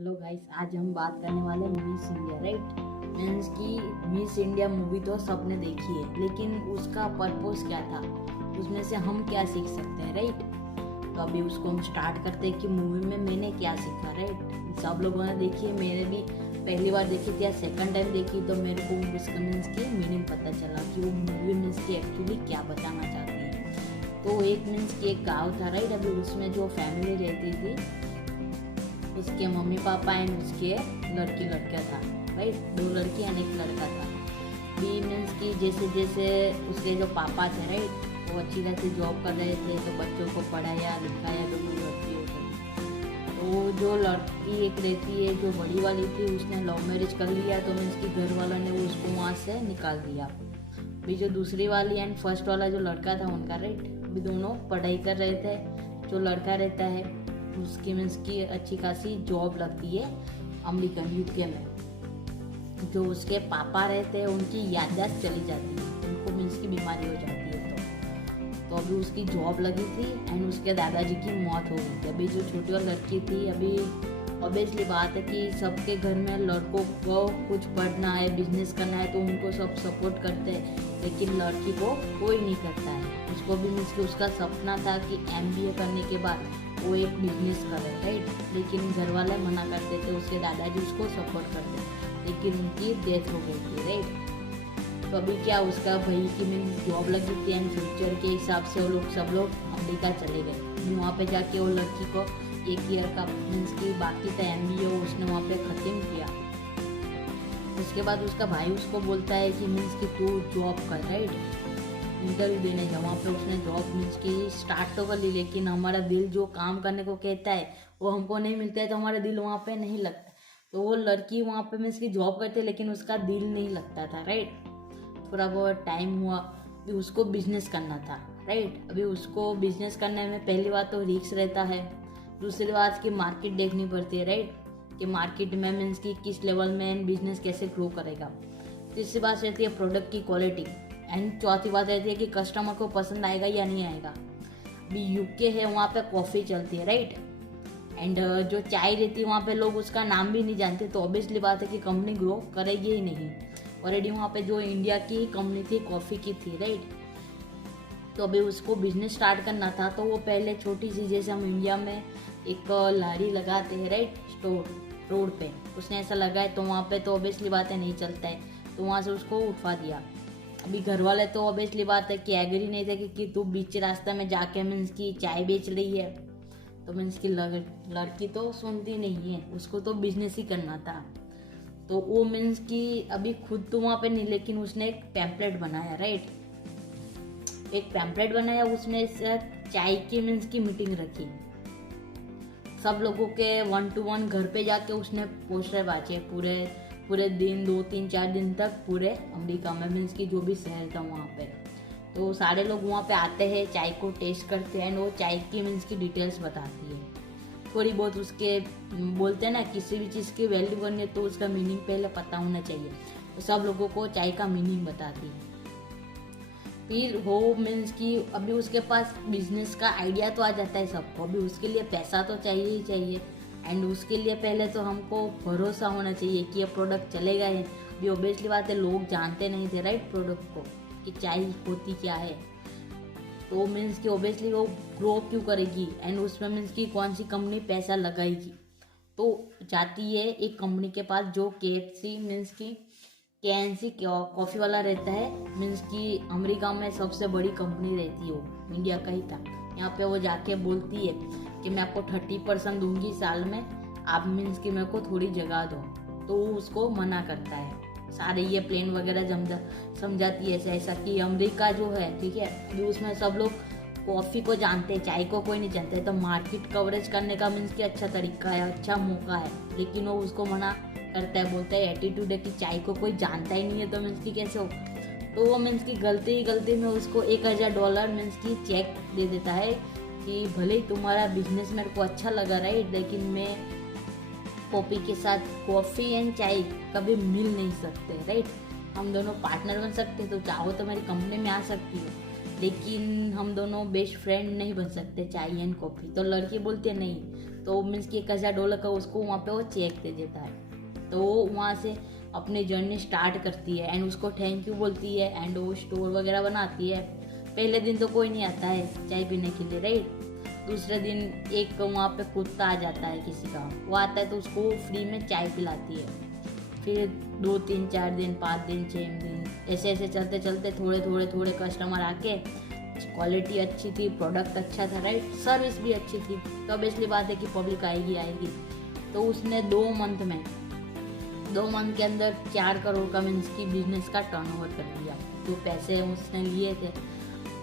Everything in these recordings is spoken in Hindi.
हेलो गाइस, आज हम बात करने वाले हैं मिस इंडिया। राइट, मीन्स की मिस इंडिया मूवी तो सबने देखी है, लेकिन उसका पर्पस क्या था, उसमें से हम क्या सीख सकते हैं। राइट, तो अभी उसको हम स्टार्ट करते हैं कि मूवी में मैंने क्या सीखा। राइट, सब लोगों ने देखी है, मैंने भी पहली बार देखी थी या सेकंड टाइम देखी, तो मेरे को उसका मीन्स की मीनिंग पता चला कि वो मूवी मीन्स की एक्चुअली क्या बताना चाहती है। तो एक मीन्स की एक गाँव था। राइट, अभी उसमें जो फैमिली रहती थी, उसके मम्मी पापा एंड उसके लड़का था। राइट, 2 लड़की एंड 1 लड़का था। बी मीन्स की जैसे जैसे उसके जो पापा थे, राइट, वो अच्छी तरह से जॉब कर रहे थे, तो बच्चों को पढ़ाया लिखाया दोनों लड़कियों को। तो जो लड़की एक रहती है जो बड़ी वाली थी, उसने लव मैरिज कर लिया, तो मीन्स की घर वालों ने वो उसको वहाँ से निकाल दिया। अभी जो दूसरी वाली एंड फर्स्ट वाला जो लड़का था उनका, राइट, अभी दोनों पढ़ाई कर रहे थे। जो लड़का रहता है उसकी मीन्स की अच्छी खासी जॉब लगती है अमेरिकन यूके में। जो उसके पापा रहते हैं उनकी याददाश्त चली जाती है, उनको मीन्स की बीमारी हो जाती है। तो अभी उसकी जॉब लगी थी एंड उसके दादाजी की मौत हो गई थी। अभी जो छोटी वाली लड़की थी, अभी ऑब्वियसली बात है कि सबके घर में लड़कों को कुछ पढ़ना है, बिजनेस करना है, तो उनको सब सपोर्ट करते हैं, लेकिन लड़की को कोई नहीं करता है। उसको भी मीन्स कि उसका सपना था कि MBA करने के बाद वो एक बिजनेस करे। राइट, लेकिन घर वाले मना करते थे, उसके दादाजी उसको सपोर्ट करते, लेकिन उनकी डेथ हो गई थी। राइट, तो अभी क्या उसका भाई की मीन्स जॉब लगी थी एंड फ्यूचर के हिसाब से वो सब लोग अमेरिका चले गए। वहाँ पे जाके वो लड़की को 1 ईयर का मीन्स की बाकी था MBA, उसने वहाँ पे ख़त्म किया। उसके बाद उसका भाई उसको बोलता है कि मीन्स कि तू जॉब कर। राइट, इंटरव्यू देने जा। वहाँ पे उसने जॉब मीन्स की स्टार्ट तो कर ली, लेकिन हमारा दिल जो काम करने को कहता है वो हमको नहीं मिलता है, तो हमारा दिल वहाँ पे नहीं लगता। तो वो लड़की वहाँ पे मीन्स की जॉब करती है, लेकिन उसका दिल नहीं लगता था। राइट, थोड़ा बहुत टाइम हुआ, अभी उसको बिजनेस करना था। राइट, अभी उसको बिजनेस करने में पहली बात तो रिस्क रहता है, दूसरी बात की मार्केट देखनी पड़ती है। राइट, कि मार्केट में मीन्स की किस लेवल में बिजनेस कैसे ग्रो करेगा। तीसरी बात रहती है प्रोडक्ट की क्वालिटी एंड चौथी बात रहती है कि कस्टमर को पसंद आएगा या नहीं आएगा। अभी यूके है, वहाँ पे कॉफ़ी चलती है। राइट, एंड जो चाय रहती है वहाँ पे लोग उसका नाम भी नहीं जानते, तो ऑब्वियसली बात है कि कंपनी ग्रो करेगी ही नहीं। ऑलरेडी वहाँ पे जो इंडिया की कंपनी थी कॉफ़ी की थी। राइट, तो अभी उसको बिजनेस स्टार्ट करना था, तो वो पहले छोटी सी जैसे हम इंडिया में एक लारी लगाते हैं, राइट, स्टोर रोड पे, उसने ऐसा लगाया, तो वहाँ पे तो ऑब्वियसली बात है नहीं चलता है, तो वहाँ से उसको उठवा दिया। अभी घर वाले तो ऑब्वियसली बात है कि एग्री नहीं थे कि तू बीच रास्ते में जाके मीन्स की चाय बेच रही है, तो मीन्स की लड़की तो सुनती नहीं है, उसको तो बिजनेस ही करना था। तो वो मीन्स की अभी खुद तो वहाँ पे नहीं, लेकिन उसने एक पैम्पलेट बनाया। राइट, एक पैम्पलेट बनाया, उसने चाय की मीन्स की मीटिंग रखी, सब लोगों के 1 to 1 घर पे जाके उसने पोस्टर बांचे पूरे दिन, 2-3-4 दिन तक पूरे अमेरिका में मीन्स की जो भी शहर था वहाँ पे। तो सारे लोग वहाँ पे आते हैं, चाय को टेस्ट करते हैं, एंड वो चाय की मीन्स की डिटेल्स बताती है। थोड़ी बहुत उसके बोलते हैं ना, किसी भी चीज़ की वैल्यू करनी है तो उसका मीनिंग पहले पता होना चाहिए, तो सब लोगों को चाय का मीनिंग बताती है। फिर वो मीन्स कि अभी उसके पास बिजनेस का आइडिया तो आ जाता है सबको, अभी उसके लिए पैसा तो चाहिए ही चाहिए, एंड उसके लिए पहले तो हमको भरोसा होना चाहिए कि ये प्रोडक्ट चलेगा है। अभी ऑब्वियसली बात है लोग जानते नहीं थे, राइट, प्रोडक्ट को कि चाय होती क्या है, तो मीन्स कि ऑब्वियसली वो ग्रो क्यों करेगी एंड उसमें मीन्स कि कौन सी कंपनी पैसा लगाएगी। तो जाती है एक कंपनी के पास जो KFC मीन्स की KNC कॉफ़ी वाला रहता है, मीन्स कि अमेरिका में सबसे बड़ी कंपनी रहती है, वो इंडिया का ही था। यहाँ पे वो जाके बोलती है कि मैं आपको 30% दूंगी साल में, आप मीन्स कि मेरे को थोड़ी जगह दो, तो वो उसको मना करता है। सारे ये प्लान वगैरह समझाती है ऐसा कि अमेरिका जो है, ठीक है, अभी उसमें सब लोग कॉफ़ी को जानते हैं, चाय को कोई नहीं जानता है, तो मार्केट कवरेज करने का मीन्स कि अच्छा तरीका है, अच्छा मौका है, लेकिन वो उसको मना करता है, बोलता है एटीट्यूड है कि चाय को कोई जानता ही नहीं है, तो मीन्स की कैसे हो। तो वो मीन्स की गलती में उसको $1000 मीन्स की चेक दे देता है कि भले ही तुम्हारा बिजनेस मेरे को अच्छा लगा, राइट, लेकिन मैं कॉफ़ी के साथ कॉफ़ी एंड चाय कभी मिल नहीं सकते। राइट, हम दोनों पार्टनर बन सकते, तो चाहो तो मेरी कंपनी में आ सकती हो। लेकिन हम दोनों बेस्ट फ्रेंड नहीं बन सकते चाय एंड कॉफ़ी। तो लड़की बोलती है नहीं, तो मीन्स कि $1000 का उसको वहाँ पे वो चेक दे देता है। तो वो वहाँ से अपनी जर्नी स्टार्ट करती है एंड उसको थैंक यू बोलती है एंड वो स्टोर वगैरह बनाती है। पहले दिन तो कोई नहीं आता है चाय पीने के लिए, राइट। दूसरे दिन एक वहाँ पे कुत्ता आ जाता है किसी का, वो आता है तो उसको फ्री में चाय पिलाती है। फिर 2 3 4 दिन 5 दिन 6 दिन ऐसे ऐसे चलते चलते थोड़े कस्टमर आके, क्वालिटी अच्छी थी, प्रोडक्ट अच्छा था, राइट, सर्विस भी अच्छी थी। तो अब इसलिए बात है कि पब्लिक आएगी। तो उसने 2 मंथ के अंदर 4 करोड़ का मीन्स की बिजनेस का टर्नओवर कर दिया। जो पैसे उसने लिए थे,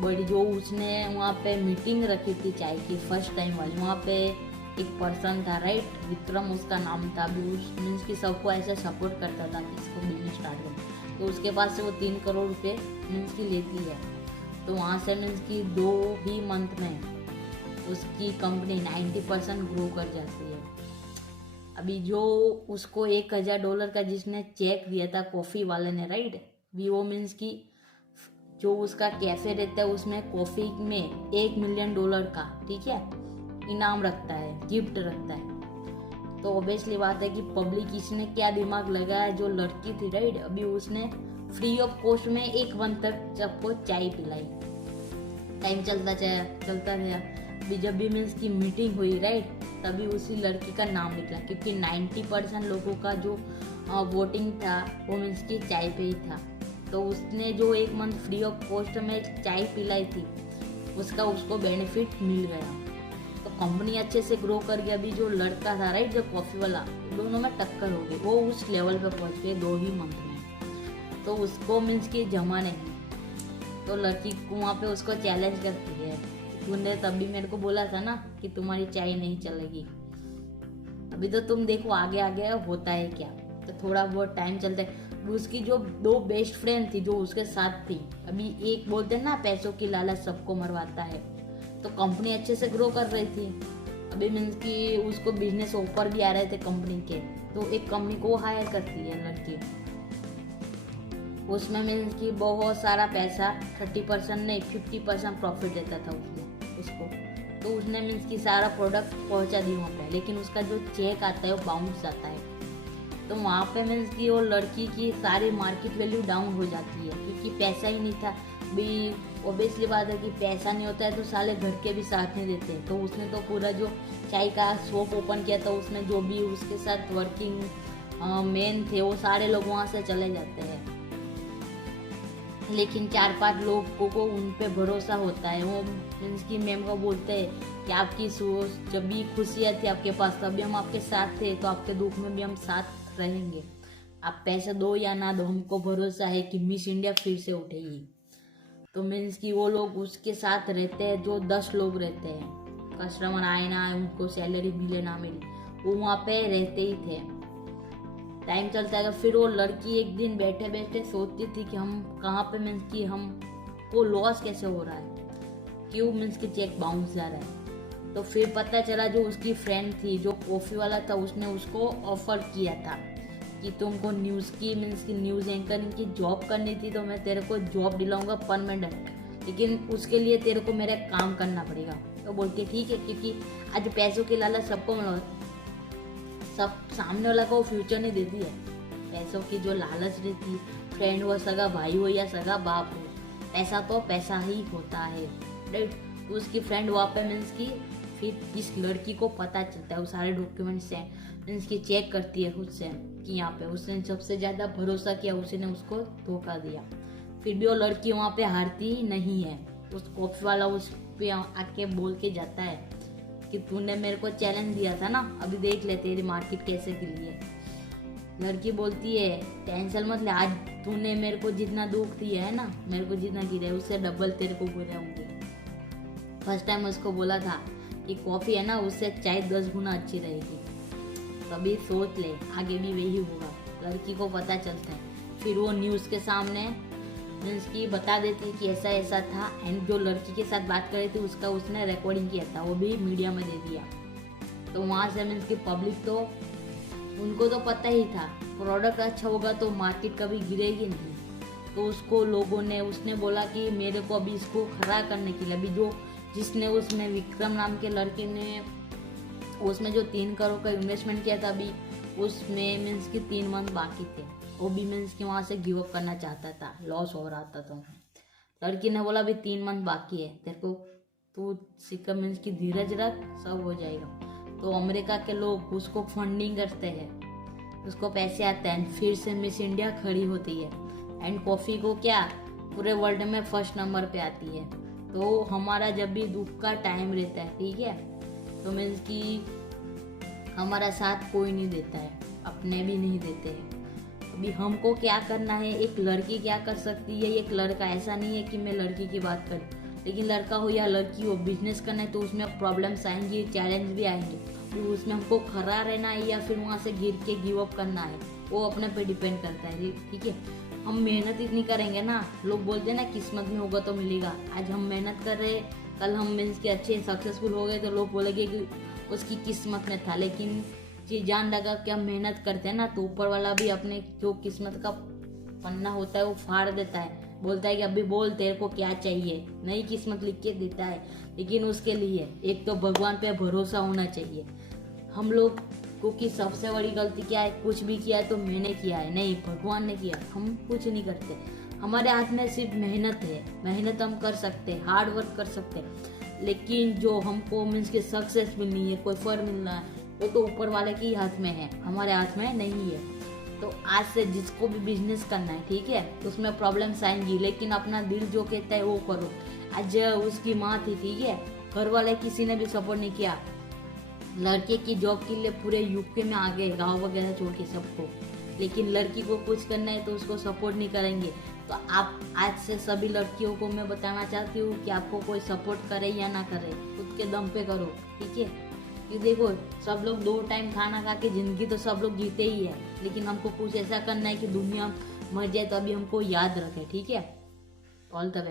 बट जो उसने वहाँ पे मीटिंग रखी थी चाय की फर्स्ट टाइम वाली, वहाँ पे एक पर्सन था, राइट, विक्रम उसका नाम था। अभी उस मीन्स की सबको ऐसे सपोर्ट करता था कि इसको बिजनेस स्टार्ट करें। तो उसके पास से वो 3 करोड़ रुपये मीन्स की लेती है। तो वहाँ से मीन्स की 2 ही मंथ में उसकी कंपनी 90% ग्रो कर जाती है। अभी जो उसको $1000 का जिसने चेक दिया था कॉफ़ी वाले ने, राइट, वो मीन्स की जो उसका कैफे रहता है उसमें कॉफ़ी में $1 मिलियन का, ठीक है, इनाम रखता है, गिफ्ट रखता है। तो ऑब्वियसली बात है कि पब्लिक इसने क्या दिमाग लगाया, जो लड़की थी, राइट, अभी उसने फ्री ऑफ कॉस्ट में 1 मंथ तक सबको चाय पिलाई। टाइम चलता गया। अभी जब भी मीन्स की मीटिंग हुई, राइट, तभी उसी लड़की का नाम निकला, क्योंकि 90% लोगों का जो वोटिंग था वो मीन्स की चाय पे ही था। तो उसने जो 1 मंथ फ्री ऑफ कॉस्ट में चाय पिलाई थी उसका उसको बेनिफिट मिल गया। तो कंपनी अच्छे से ग्रो कर गया। अभी जो लड़का था, राइट, जो कॉफ़ी वाला, दोनों में टक्कर हो गई। वो उस लेवल पे पहुंच गए 2 ही मंथ में। तो उसको मीन्स की जमा नहीं। तो लड़की को वहाँ पे उसको चैलेंज करती है, तूने तभी मेरे को बोला था ना कि तुम्हारी चाय नहीं चलेगी, अभी तो तुम देखो आगे आगे होता है क्या। तो थोड़ा बहुत टाइम चलता है। उसकी जो 2 बेस्ट फ्रेंड थी जो उसके साथ थी, अभी एक बोलते हैं ना पैसों की लालच सबको मरवाता है, तो कंपनी अच्छे से ग्रो कर रही थी। अभी मीन्स कि उसको बिजनेस ऑफर भी आ रहे थे कंपनी के। तो एक कंपनी को हायर करती है लड़की, उसमें मीन्स कि बहुत सारा पैसा 30% नहीं 50% प्रॉफिट देता था उसको। तो उसने मीन्स कि सारा प्रोडक्ट पहुंचा दी वहाँ पे, लेकिन उसका जो चेक आता है वो बाउंस आता है। तो वहाँ पे मीन्स कि वो लड़की की सारी मार्केट वैल्यू डाउन हो जाती है, क्योंकि पैसा ही नहीं था। भी ऑब्वियसली बात है कि पैसा नहीं होता है तो साले घर के भी साथ नहीं देते। तो उसने तो पूरा जो चाय का शॉप ओपन किया था, उसमें जो भी उसके साथ वर्किंग मेन थे वो सारे लोग वहाँ से चले जाते हैं। लेकिन 4-5 लोगों को उन पे भरोसा होता है। वो मीन्स की मैम को बोलते हैं कि आपकी सोच जब भी खुशियाँ थी आपके पास तभी हम आपके साथ थे, तो आपके दुख में भी हम साथ रहेंगे। आप पैसा दो या ना दो, हमको भरोसा है कि मिस इंडिया फिर से उठेगी। तो मीन्स कि वो लोग उसके साथ रहते हैं, जो 10 लोग रहते हैं, कस्टमर आए ना आए, उनको सैलरी मिले ना मिले, वो वहाँ पे रहते ही थे। टाइम चलता है। फिर वो लड़की एक दिन बैठे बैठे सोचती थी कि हम कहाँ पे मीन्स कि हम को लॉस कैसे हो रहा है, क्यों मीन्स कि चेक बाउंस जा रहा है। तो फिर पता चला जो उसकी फ्रेंड थी जो कॉफ़ी वाला था, उसने उसको ऑफर किया था कि तुमको न्यूज़ की मीन्स की न्यूज़ एंकरिंग की जॉब करनी थी, तो मैं तेरे को जॉब दिलाऊंगा परमानेंट, लेकिन उसके लिए तेरे को मेरा काम करना पड़ेगा। तो बोलती ठीक है, क्योंकि आज पैसों की लालच सबको सब सामने वाला को फ्यूचर नहीं देती है। पैसों की जो लालच रहती, फ्रेंड हो, सगा भाई हो या सगा बाप हो, पैसा तो पैसा ही होता है, राइट। तो उसकी फ्रेंड वहाँ पे मीन्स की फिर इस लड़की को पता चलता है, वो सारे डॉक्यूमेंट्स से मीन्स की चेक करती है खुद से कि यहाँ पे उसने सबसे ज़्यादा भरोसा किया, उसी ने उसको धोखा दिया। फिर भी वो लड़की वहाँ पे हारती नहीं है। उस कॉफी वाला उस पे आके बोल के जाता है कि तूने मेरे को चैलेंज दिया था ना, अभी देख ले तेरी मार्केट कैसे गिरी है। लड़की बोलती है टेंशन मत ले, आज तूने मेरे को जितना दुख दिया है ना, मेरे को जितना गिरा है उससे डबल तेरे को गिराऊंगी। फर्स्ट टाइम उसको बोला था कि कॉफ़ी है ना उससे चाय 10 गुना अच्छी रहेगी, तभी सोच ले आगे भी वही होगा। लड़की को पता चलता है। फिर वो न्यूज़ के सामने मीन्स की बता देती है कि ऐसा ऐसा था, एंड जो लड़की के साथ बात कर रही थी उसका उसने रिकॉर्डिंग किया था, वो भी मीडिया में दे दिया। तो वहाँ से मीन्स की पब्लिक तो उनको तो पता ही था प्रोडक्ट अच्छा होगा तो मार्केट कभी गिरेगी नहीं। तो उसको लोगों ने उसने बोला कि मेरे को अभी इसको खड़ा करने के लिए अभी जो जिसने उसमें विक्रम नाम के लड़के ने उसमें जो 3 करोड़ का इन्वेस्टमेंट किया था अभी उसमें मीन्स कि 3 मंथ बाकी थे। वो भी मीन्स कि वहाँ से गिव अप करना चाहता था, लॉस हो रहा था। तो लड़की ने बोला अभी 3 मंथ बाकी है तेरे को, तू सिक्का मीन्स की धीरज रख, सब हो जाएगा। तो अमेरिका के लोग उसको फंडिंग करते हैं, उसको पैसे आते हैं, फिर से मिस इंडिया खड़ी होती है। एंड कॉफ़ी को क्या पूरे वर्ल्ड में फर्स्ट नंबर पे आती है। तो हमारा जब भी दुख का टाइम रहता है, ठीक है, तो मीन्स कि हमारा साथ कोई नहीं देता है, अपने भी नहीं देते हैं। अभी हमको क्या करना है, एक लड़की क्या कर सकती है, एक लड़का, ऐसा नहीं है कि मैं लड़की की बात करूँ, लेकिन लड़का हो या लड़की हो, बिजनेस करना है तो उसमें प्रॉब्लम्स आएंगी, चैलेंज भी आएंगे। फिर उसमें हमको खड़ा रहना है या फिर वहाँ से गिर के गिव अप करना है, वो अपने पे डिपेंड करता है। ठीक है, हम मेहनत इतनी करेंगे ना, लोग बोलते हैं ना किस्मत में होगा तो मिलेगा। आज हम मेहनत कर रहे, कल हम मीन्स के अच्छे सक्सेसफुल हो गए तो लोग बोलेंगे कि उसकी किस्मत में था। लेकिन जी जान लगा कि हम मेहनत करते हैं ना, तो ऊपर वाला भी अपने जो किस्मत का पन्ना होता है वो फाड़ देता है, बोलता है कि अभी बोल तेरे को क्या चाहिए, नई किस्मत लिख के देता है। लेकिन उसके लिए एक तो भगवान पे भरोसा होना चाहिए। हम लोग क्योंकि सबसे बड़ी गलती क्या है, कुछ भी किया है तो मैंने किया है, नहीं भगवान ने किया, हम कुछ नहीं करते। हमारे हाथ में सिर्फ मेहनत है, मेहनत हम कर सकते हैं, हार्ड वर्क कर सकते हैं, लेकिन जो हमको मीन्स के सक्सेस मिलनी है, कोई फल मिलना है, वो तो ऊपर वाले के ही हाथ में है, हमारे हाथ में नहीं है। तो आज से जिसको भी बिजनेस करना है, ठीक है, उसमें प्रॉब्लम्स आएंगी, लेकिन अपना दिल जो कहता है वो करो। आज उसकी माँ थी, ठीक है, घर वाले किसी ने भी सपोर्ट नहीं किया, लड़के की जॉब के लिए पूरे यूके में आ गए, गाँव वगैरह छोड़ के सबको, लेकिन लड़की को कुछ करना है तो उसको सपोर्ट नहीं करेंगे। तो आप आज से सभी लड़कियों को मैं बताना चाहती हूँ कि आपको कोई सपोर्ट करे या ना करे, खुद के दम पे करो, ठीक है। कि देखो सब लोग 2 टाइम खाना खा के जिंदगी तो सब लोग जीते ही है, लेकिन हमको कुछ ऐसा करना है कि दुनिया मर जाए तो अभी हमको याद रखे, ठीक है। All the best.